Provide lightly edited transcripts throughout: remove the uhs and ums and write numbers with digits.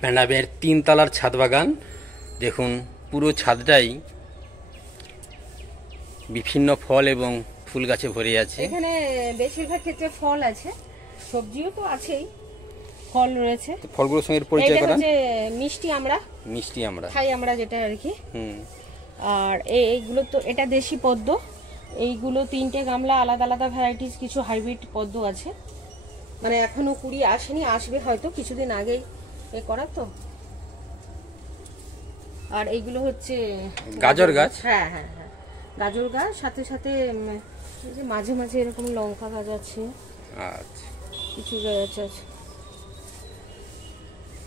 প্যান্ডাবের 3 তলার ছাদ বাগান। দেখুন পুরো ছাদটাই বিভিন্ন ফল এবং ফুল গাছে ভরে আছে। এখানে বেশিরভাগ ক্ষেত্রে ফল আছে, সবজিও তো আছেই, ফল রয়েছে। ফলগুলোর সঙ্গে পরিচয় করান। এটা মিষ্টি আমরা, মিষ্টি আমরা খাই আমরা যেটা আর কি। আর এইগুলো তো এটা দেশি পদ্ম। এইগুলো 3টে গামলা, আলাদা আলাদা ভ্যারাইটিস, কিছু হাইব্রিড পদ্ম আছে। মানে এখনো কুড়ি আসেনি, আসবে হয়তো কিছুদিন আগেই এ করা তো। আর এইগুলো হচ্ছে গাজর গাছ। হ্যাঁ হ্যাঁ হ্যাঁ, গাজর গাছ, সাথে সাথে মাঝে মাঝে এরকম লঙ্কা গাছ আছে। আচ্ছা, কিছু গাছ আছে।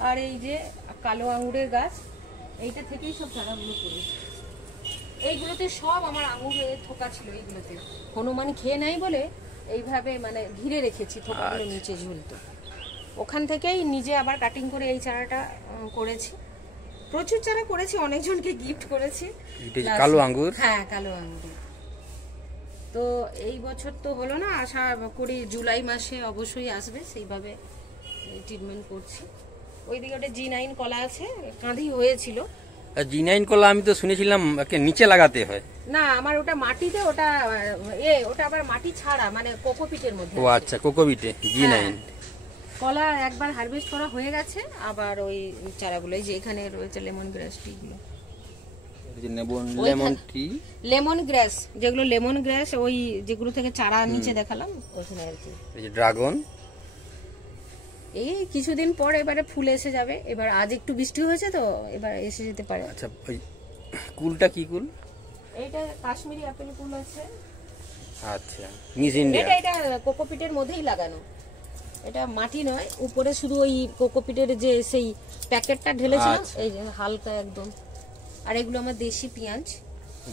আর এই যে কালো আঙুরের গাছ, এইটা থেকেই সব চারাগুলো করেছি। এইগুলোতে সব আমার আঙুরের থোকা ছিল। এইগুলোতে হনুমান খেয়ে নাই বলে এইভাবে মানে ঘিরে রেখেছি, থোকাগুলো নিচে ঝুলতো। ওখান থেকেই নিজে আবার কাটিং করে এই চারাটা করেছি। প্রচুর চারা করেছি, অনেকজনকে গিফট করেছি। কালো আঙ্গুর, হ্যাঁ কালো আঙ্গুর। তো এই বছর তো হলো না, আশা করি জুলাই মাসে অবশ্যই আসবে, সেইভাবে ট্রিটমেন্ট করছি। ওইদিকে ওটা G9 কলা আছে, কাঁধি হয়েছিল। G9 কলা আমি তো শুনেছিলাম নিচে লাগাতে হয়। না, আমার ওটা মাটিতে, ওটা ওটা আবার মাটি ছাড়া, মানে কোকোপিটের মধ্যে। ও আচ্ছা, কোকোপিটে G9 কলা একবার হারভেস্ট করা হয়ে গেছে। আবার ওই চারাগুলো যে এখানে রয়েছে লেমন গ্রাস ট্রিগুলো, লেমন গ্রাস, যেগুলো লেমন গ্রাস, ওই যেগুলো থেকে চারা নিচে দেখালাম ওখানে আর কি। এই যে ড্রাগন, এই কিছুদিন পর এবারে ফুল এসে যাবে। এবার আজ একটু বৃষ্টি হয়েছে তো এবার এসে যেতে পারে। আচ্ছা, ওই কুলটা কি কুল? এইটা কাশ্মীরি আপেল কুল আছে। আচ্ছা, মিস ইন্ডিয়া। এটা কোকোপিটের মধ্যেই লাগানো, এটা মাটি নয়, উপরে শুধু ওই কোকোপিটের যে সেই প্যাকেটটা ঢেলেছিলাম, এই যে হালকা একদম। আর এগুলো আমার দেশি পেঁয়াজ,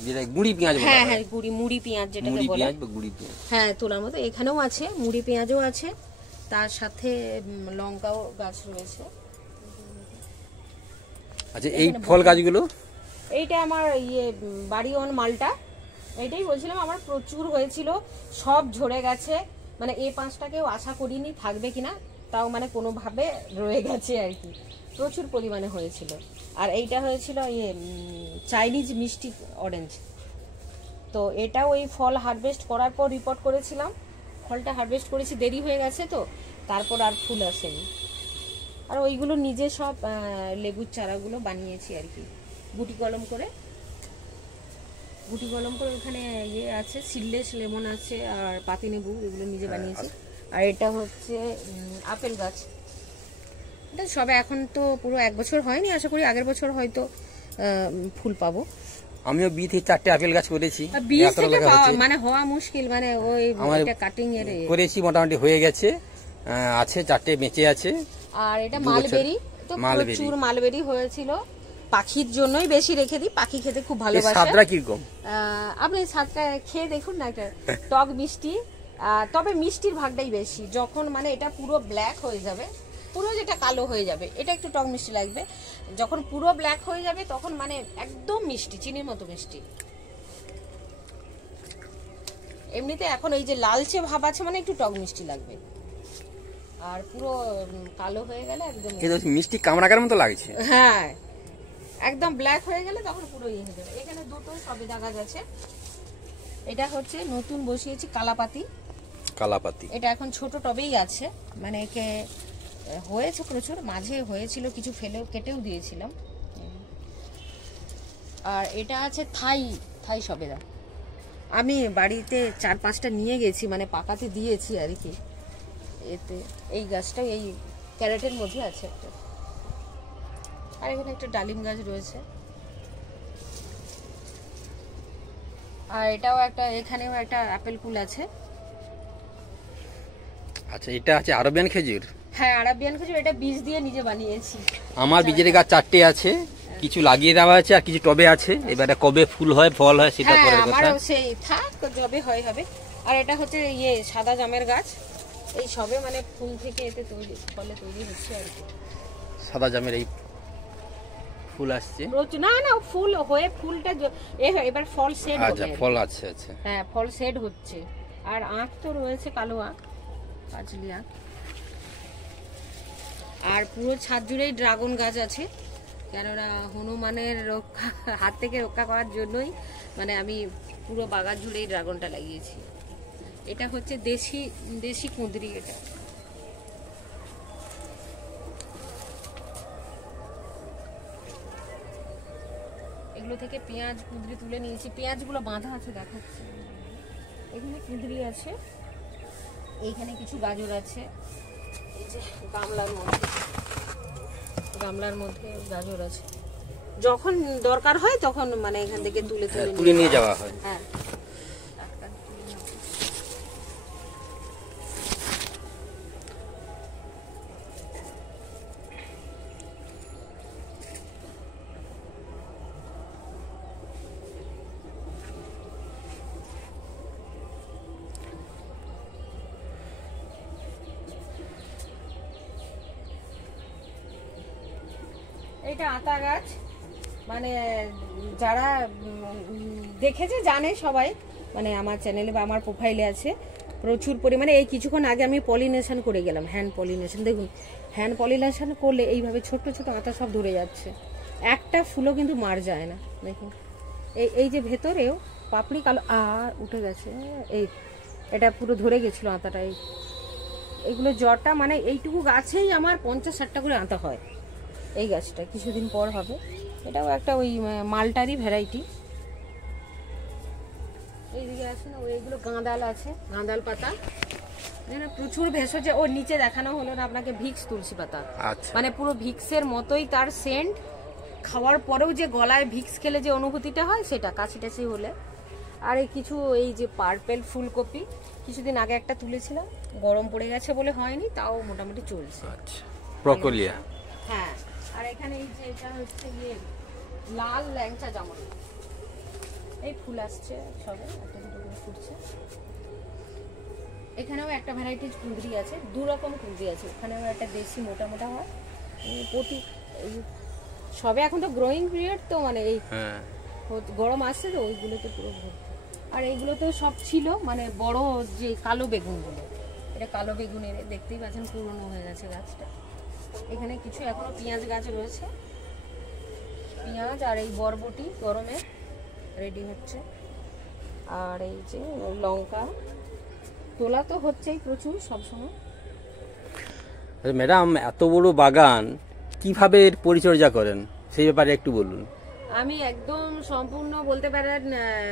যেটা গুড়ি পেঁয়াজ বলা হয়। হ্যাঁ হ্যাঁ, মুড়ি পেঁয়াজ যেটাকে বলে, গুড়ি পেঁয়াজ। হ্যাঁ, তোলার মতো। এখানেও আছে, মুড়ি পেঁয়াজও আছে, তার সাথে লঙ্কাও গাছ রয়েছে। আচ্ছা, এই ফল গাছগুলো? এইটা আমার বাড়ি অন মালটা। এইটাই বলছিলাম, আমার প্রচুর হয়েছিল, সব ঝরে গেছে। মানে এই 5টাকেও আশা করিনি থাকবে কিনা, তাও মানে কোনোভাবে রয়ে গেছে আর কি, প্রচুর পরিমাণে হয়েছিল। আর এইটা হয়েছিল চাইনিজ মিষ্টি অরেঞ্জ। তো এটা ওই ফল হারভেস্ট করার পর রিপোর্ট করেছিলাম, ফলটা হারভেস্ট করেছি, দেরি হয়ে গেছে তো, তারপর আর ফুল আসেনি। আর ওইগুলো নিজে সব লেবুর চারাগুলো বানিয়েছি আর কি, গুটি কলম করে ওখানে আছে, সিডলেস লেমন আছে, আর পাতিলেবু, এগুলো নিজে বানিয়েছি। আর এটা হচ্ছে আপেল গাছ। এটা সবে এখন তো পুরো 1 বছর হয়নি, আশা করি আগের বছর হয়তো ফুল পাবো। আমিও বি থেকে 4টে আপেল গাছ করেছি, বীজ থেকে মানে হওয়া মুশকিল, মানে ওই এটা কাটিং এর করেছি, মোটামুটি হয়ে গেছে, আছে 4টে বেঁচে আছে। আর এটা মালবেরি, তো প্রচুর মালবেরি হয়েছিল। পাখির জন্যই বেশি রেখে দিই, পাখি খেতে খুব ভালোবাসে। স্বাদটা কিরকম? আপনি স্বাদটা খেয়ে দেখুন না, একটা টক মিষ্টি। তবে মিষ্টির ভাগটাই বেশি, যখন মানে এটা পুরো ব্ল্যাক হয়ে যাবে, পুরো যেটা কালো হয়ে যাবে, এটা একটু টক মিষ্টি লাগবে। যখন পুরো ব্ল্যাক হয়ে যাবে তখন মানে একদম মিষ্টি, চিনির মতো মিষ্টি। এমনিতে এখন এই যে লালচে ভাব আছে, মানে একটু টক মিষ্টি লাগবে। আর পুরো কালো হয়ে গেলে একদম মিষ্টি কামড়াকার মতো লাগছে। হ্যাঁ, একদম ব্ল্যাক হয়ে গেলে তখন পুরো ইয়ে হয়ে যাবে। এখানে দুটো সবেদা গাছ আছে। এটা হচ্ছে নতুন বসিয়েছি কালাপাতি। এটা এখন ছোট টবেই আছে, মানে একে হয়েছে প্রচুর, মাঝে হয়েছিল কিছু, ফেলেও কেটেও দিয়েছিলাম। আর এটা আছে থাই সবেদা। আমি বাড়িতে 4-5টা নিয়ে গেছি, মানে পাকাতে দিয়েছি আর কি। এতে এই গাছটা এই ক্যারেটের মধ্যে আছে একটা। আর এখানে একটা ডালিম গাছ রয়েছে। আর এটাও একটা, এখানেও একটা আপেল কুল আছে। আচ্ছা, এটা আছে আরবিয়ান খেজুর। হ্যাঁ, আরবিয়ান খেজুর, এটা বীজ দিয়ে নিজে বানিয়েছি। আমার বীজের গাছ 4টে আছে, কিছু লাগিয়ে দেওয়া আছে আর কিছু টবে আছে। এবারে কবে ফুল হয় ফল হয় সেটা পরের কথা। আমারও সেই থাক, যবে হয় হবে। আর এটা হচ্ছে সাদা জামের গাছ, এই সবে মানে ফুল থেকে এতে তৈরি, ফলে তৈরি হচ্ছে আর কি। সাদা জামের এই ফুল আসছে? না না, ফুল হয়ে ফুলটা এবার ফল সেট হবে। আচ্ছা, ফল আছে। আচ্ছা, হ্যাঁ, ফল সেট হচ্ছে। আর আখ তো রয়েছে, কালো আখ, পাঁচলি আখ। আর পুরো ছাদ জুড়েই ড্রাগন গাছ আছে, কেননা হনুমানের হাত থেকে রক্ষা করার জন্যই মানে আমি পুরো বাগান জুড়েই ড্রাগনটা লাগিয়েছি। এটা হচ্ছে দেশি দেশি কুঁদরি। এটা এগুলো থেকে পেঁয়াজ কুঁদরি তুলে নিয়েছি, পেঁয়াজগুলো বাঁধা আছে দেখাচ্ছে। এখানে কুঁদরি আছে, এইখানে কিছু গাজর আছে, এই যে গামলার মধ্যে গাজর আছে। যখন দরকার হয় তখন মানে এখান থেকে তুলে নিয়ে যাওয়া হয়। হ্যাঁ, এটা আতা গাছ, মানে যারা দেখেছে জানে সবাই, মানে আমার চ্যানেলে বা আমার প্রোফাইলে আছে প্রচুর পরিমাণে। এই কিছুক্ষণ আগে আমি পলিনেশন করে গেলাম, হ্যান্ড পলিনেশন। দেখুন হ্যান্ড পলিনেশন করলে এইভাবে ছোট ছোট আতা সব ধরে যাচ্ছে, একটা ফুলও কিন্তু মার যায় না। দেখুন এই যে ভেতরেও পাপড়ি কালো আর উঠে গেছে, এই এটা পুরো ধরে গেছিল আতাটা। এইগুলো জটা মানে এইটুকু গাছেই আমার 50-60টা করে আতা হয়। এই গাছটা কিছুদিন পর হবে, এটাও একটা ওই মালটারই ভ্যারাইটি। এইদিকে আছে না, ওইগুলো গাঁদাল আছে, গাঁদাল পাতা প্রচুর ভেষজ। ওর নিচে দেখানো হলো না আপনাকে, ভিক্স তুলসী পাতা। মানে পুরো ভিক্সের মতোই তার সেন্ট, খাওয়ার পরেও যে গলায় ভিক্স খেলে যে অনুভূতিটা হয় সেটা কাশি টাশি হলে। আর এই কিছু এই যে পার্পেল ফুলকপি কিছুদিন আগে একটা তুলেছিলাম, গরম পড়ে গেছে বলে হয়নি, তাও মোটামুটি চলছে। ব্রকোলিয়া, হ্যাঁ। আর এখানে এই যে এটা হচ্ছে ইয়ে লাল ল্যাংচা জামুন, এই ফুল আসছে সবে, একটা দুটো করে ফুটছে। এখানেও একটা ভ্যারাইটিজ কুঁদরি আছে, 2 রকম কুঁদরি আছে। ওখানেও একটা দেশি মোটা মোটা হয়, প্রতি সবে এখন তো গ্রোয়িং পিরিয়ড, তো মানে এই গরম আসছে তো ওইগুলোতে পুরো ভর্তি। আর এইগুলো তো সব ছিল মানে বড় যে কালো বেগুনগুলো, এটা কালো বেগুনের দেখতেই পাচ্ছেন পুরনো হয়ে গেছে গাছটা। এখানে কিছু এখনো পেঁয়াজ গাছ রয়েছে, পেঁয়াজ আর এই বরবটি গরমে রেডি হচ্ছে। আর এই যে লঙ্কা তোলা তো হচ্ছেই প্রচুর সবসময়। ম্যাডাম এত বড় বাগান কিভাবে এর পরিচর্যা করেন সেই ব্যাপারে একটু বলুন। আমি একদম সম্পূর্ণ বলতে পারেন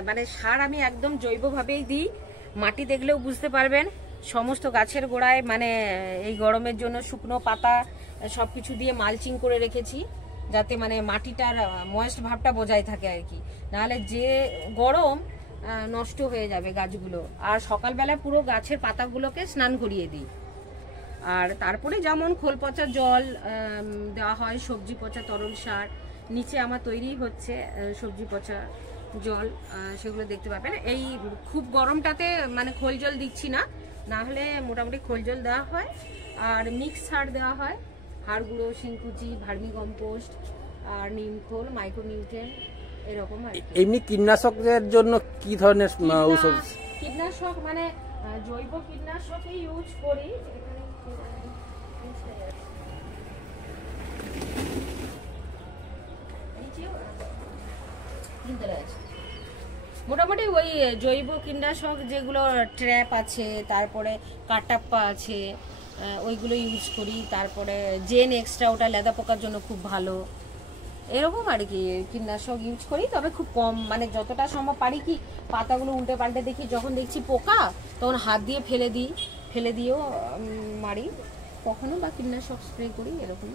মানে সার আমি একদম জৈবভাবেই দিই। মাটি দেখলেও বুঝতে পারবেন, সমস্ত গাছের গোড়ায় মানে এই গরমের জন্য শুকনো পাতা সবকিছু দিয়ে মালচিং করে রেখেছি, যাতে মানে মাটিটার ময়েস্ট ভাবটা বজায় থাকে আর কি, নাহলে যে গরম নষ্ট হয়ে যাবে গাছগুলো। আর সকালবেলা পুরো গাছের পাতাগুলোকে স্নান করিয়ে দিই। আর তারপরে যেমন খোল পচা জল দেওয়া হয়, সবজি পচা তরল সার নিচে আমার তৈরি হচ্ছে, সবজি পচা জল সেগুলো দেখতে পাবেন। এই খুব গরমটাতে মানে খোল জল দিচ্ছি না, না হলে মোটামুটি খোল জল দেওয়া হয়। আর মিক্স সার দেওয়া হয়, হাড় গুঁড়ো, শিংকুচি, ভার্মি কম্পোস্ট আর নিম খোল, মাইক্রোনিউট্রিয়েন্ট এরকম। এমনি কীটনাশকের জন্য কি ধরনের ঔষধ? কীটনাশক মানে জৈব কীটনাশকই ইউজ করি। মোটামুটি ওই জৈব কীটনাশক যেগুলো ট্র্যাপ আছে, তারপরে কাটাপ্পা আছে, ওইগুলো ইউজ করি। তারপরে জেন এক্সট্রা, ওটা লেদা পোকার জন্য খুব ভালো, এরকম আর কি কীটনাশক ইউজ করি। তবে খুব কম, মানে যতটা সম্ভব পারি কি পাতাগুলো উল্টে পাল্টে দেখি, যখন দেখছি পোকা তখন হাত দিয়ে ফেলে দিয়েও মারি কখনো, বা কীটনাশক স্প্রে করি এরকম।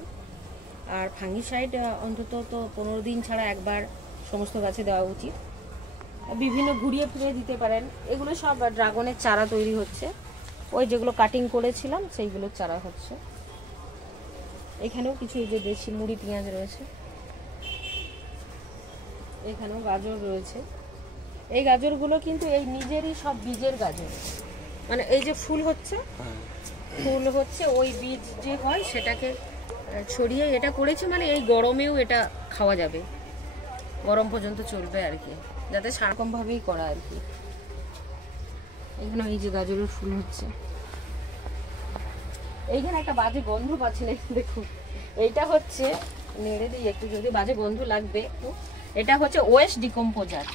আর ফাঙ্গিসাইড অন্তত তো 15 দিন ছাড়া একবার সমস্ত গাছে দেওয়া উচিত। বিভিন্ন ঘুরিয়ে ফিরিয়ে দিতে পারেন। এগুলো সব ড্রাগনের চারা তৈরি হচ্ছে, ওই যেগুলো কাটিং করেছিলাম সেইগুলোর চারা হচ্ছে। এখানেও কিছু এই যে দেশি মুড়ি পেঁয়াজ রয়েছে, এখানেও গাজর রয়েছে। এই গাজরগুলো কিন্তু এই নিজেরই সব বীজের গাজর, মানে এই যে ফুল হচ্ছে ওই বীজ যে হয় সেটাকে ছড়িয়ে এটা করেছি, মানে এই গরমেও এটা খাওয়া যাবে, গরম পর্যন্ত চলবে আর কি, যাতে সেরকম ভাবেই করা আর কি। এখানে এই যে গাজরের ফুল হচ্ছে, এইখানে একটা বাজে গন্ধ পাচ্ছি না, দেখুন এইটা হচ্ছে, নেড়ে দিই একটু, যদি বাজে গন্ধ লাগবে একটু। এটা হচ্ছে ওয়েস্ট ডিকম্পোজার।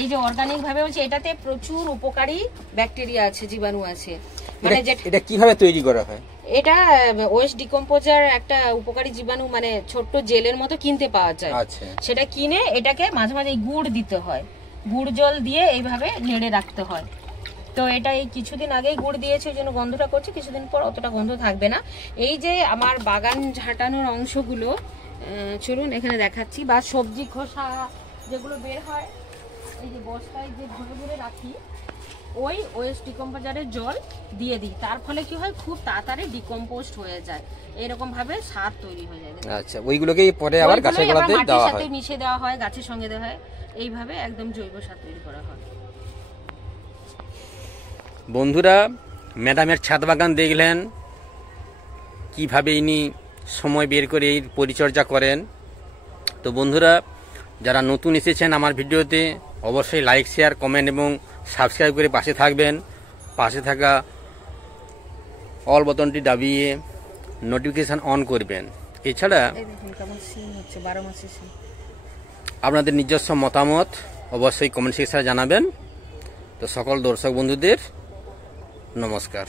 এই যে অর্গানিক ভাবে হচ্ছে, এটাতে প্রচুর উপকারী ব্যাকটেরিয়া আছে, জীবাণু আছে। মানে এটা কিভাবে তৈরি করা হয়? এটা ওয়েস্ট ডিকম্পোজার একটা উপকারী জীবাণু, মানে ছোট্ট জেলের মতো কিনতে পাওয়া যায়। আচ্ছা, সেটা কিনে এটাকে মাঝে মাঝে গুড় দিতে হয়, গুড় জল দিয়ে এইভাবে নেড়ে রাখতে হয়। তো এটা এই কিছুদিন আগেই গুড় দিয়েছে, ওই জন্য গন্ধটা করছে, কিছুদিন পর অতটা গন্ধ থাকবে না। এই যে আমার বাগান ঝাঁটানোর অংশগুলো, চলুন এখানে দেখাচ্ছি, বা সবজি খোসা যেগুলো বের হয়, এই যে বস্তায় যে ভরে ভরে রাখি, ওই ওয়েস্ট ডিকম্পোজারের জল দিয়ে দিই। তার ফলে কি হয়, খুব তাড়াতাড়ি ডিকম্পোস্ট হয়ে যায়, এরকম ভাবে সার তৈরি হয়ে যায়। আচ্ছা, ওইগুলোকেই পরে আবার গাছের গোড়াতে দেওয়া হয়, সাথে মিশিয়ে দেওয়া হয়, গাছের সঙ্গে দেওয়া হয়, এইভাবে একদম জৈব সার তৈরি করা হয়। বন্ধুরা, ম্যাডামের ছাদ বাগান দেখলেন, কিভাবে ইনি সময় বের করে এই পরিচর্যা করেন। তো বন্ধুরা, যারা নতুন এসেছেন আমার ভিডিওতে, অবশ্যই লাইক, শেয়ার, কমেন্ট এবং সাবস্ক্রাইব করে পাশে থাকবেন। পাশে থাকা অল বাটনটি দাবিয়ে নোটিফিকেশান অন করবেন। এছাড়া আপনাদের নিজস্ব মতামত অবশ্যই কমেন্ট সেকশনে জানাবেন। তো সকল দর্শক বন্ধুদের নমস্কার।